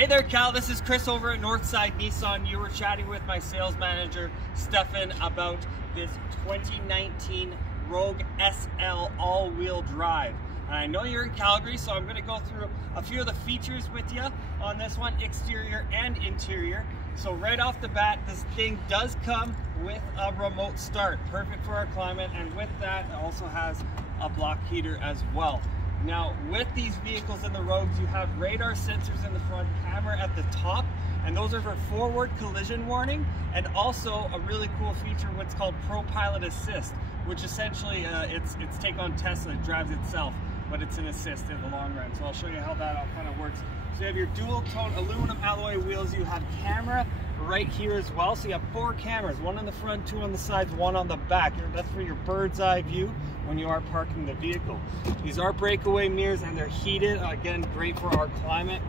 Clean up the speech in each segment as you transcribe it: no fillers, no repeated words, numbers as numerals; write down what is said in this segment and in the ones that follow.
Hey there, Cal. This is Chris over at Northside Nissan. You were chatting with my sales manager, Stefan, about this 2019 Rogue SL all-wheel drive. And I know you're in Calgary, so I'm going to go through a few of the features with you on this one, exterior and interior. So right off the bat, this thing does come with a remote start, perfect for our climate, and with that, it also has a block heater as well. Now, with these vehicles in the Rogues, you have radar sensors in the front, camera at the top, and those are for forward collision warning, and also a really cool feature, what's called Pro Pilot Assist, which essentially it's take on Tesla, it drives itself, but it's an assist in the long run. So I'll show you how that all kind of works. So you have your dual tone aluminum alloy wheels, you have camera right here as well. So you have 4 cameras, one on the front, 2 on the sides, 1 on the back. That's for your bird's eye view when you are parking the vehicle. These are breakaway mirrors and they're heated, again, great for our climate.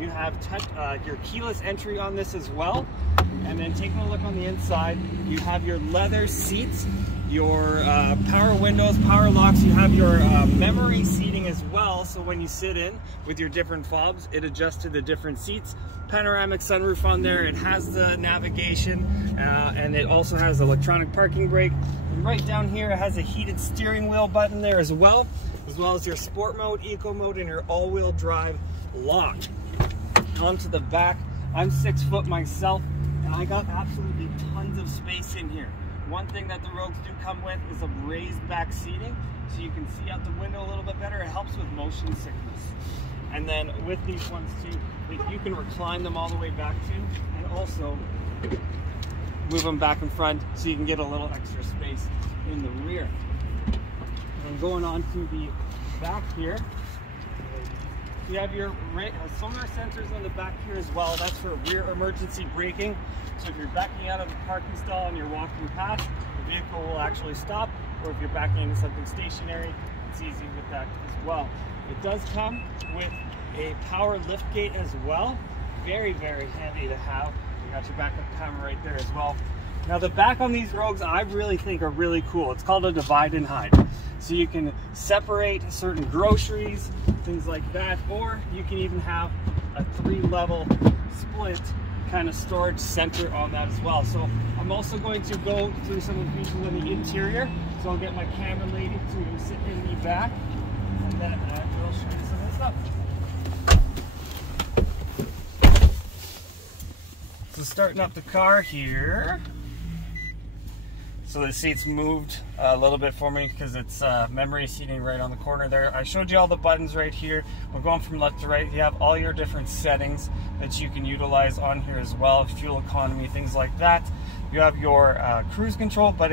You have your keyless entry on this as well. And then taking a look on the inside, you have your leather seats, your power windows, power locks, you have your memory seating as well, so when you sit in with your different fobs, it adjusts to the different seats. Panoramic sunroof on there, it has the navigation, and it also has electronic parking brake. And right down here, it has a heated steering wheel button there as well as your sport mode, eco mode, and your all-wheel drive lock. Onto the back, I'm 6 foot myself, and I got absolutely tons of space in here. One thing that the Rogues do come with is a raised back seating, so you can see out the window a little bit better. It helps with motion sickness. And then with these ones too, you can recline them all the way back too, and also move them back in front so you can get a little extra space in the rear. And going on to the back here, you have your solar sensors on the back here as well. That's for rear emergency braking. So if you're backing out of the parking stall and you're walking past, the vehicle will actually stop. Or if you're backing into something stationary, it's easy with that as well. It does come with a power lift gate as well. Very, very handy to have. You got your backup camera right there as well. Now the back on these Rogues, I really think are really cool. It's called a divide and hide. So you can separate certain groceries, things like that, or you can even have a 3-level split kind of storage center on that as well. So I'm also going to go through some of the features on the interior. So I'll get my camera lady to sit in the back, and then I'll show you some of the stuff. So starting up the car here. So the seat's moved a little bit for me because it's memory seating right on the corner there. I showed you all the buttons right here. We're going from left to right. You have all your different settings that you can utilize on here as well, fuel economy, things like that. You have your cruise control, but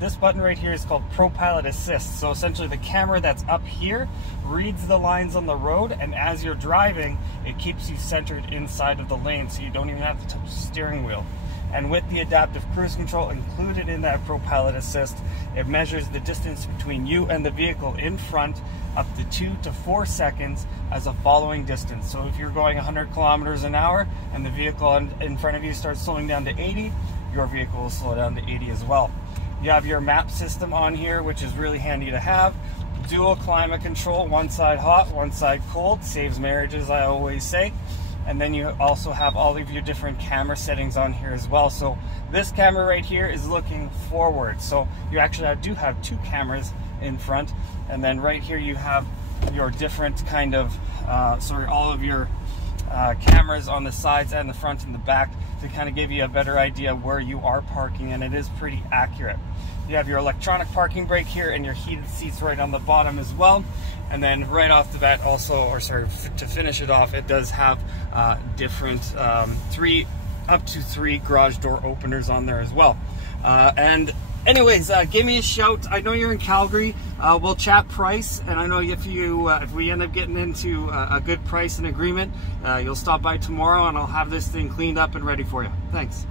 this button right here is called Pro Pilot Assist. So essentially the camera that's up here reads the lines on the road, and as you're driving, it keeps you centered inside of the lane, so you don't even have to touch the steering wheel. And with the adaptive cruise control included in that Pro Pilot Assist, it measures the distance between you and the vehicle in front up to 2 to 4 seconds as a following distance. So if you're going 100 kilometers an hour and the vehicle in front of you starts slowing down to 80, your vehicle will slow down to 80 as well. You have your map system on here, which is really handy to have. Dual climate control, one side hot, one side cold, saves marriages, I always say. And then you also have all of your different camera settings on here as well. So this camera right here is looking forward. So you actually do have 2 cameras in front. And then right here you have your different kind of, all of your cameras on the sides and the front and the back to kind of give you a better idea where you are parking, and it is pretty accurate. You have your electronic parking brake here and your heated seats right on the bottom as well. And then right off the bat also, to finish it off, it does have different up to 3 garage door openers on there as well. And anyways, give me a shout. I know you're in Calgary. We'll chat price, and I know if we end up getting into a good price and agreement, you'll stop by tomorrow and I'll have this thing cleaned up and ready for you. Thanks.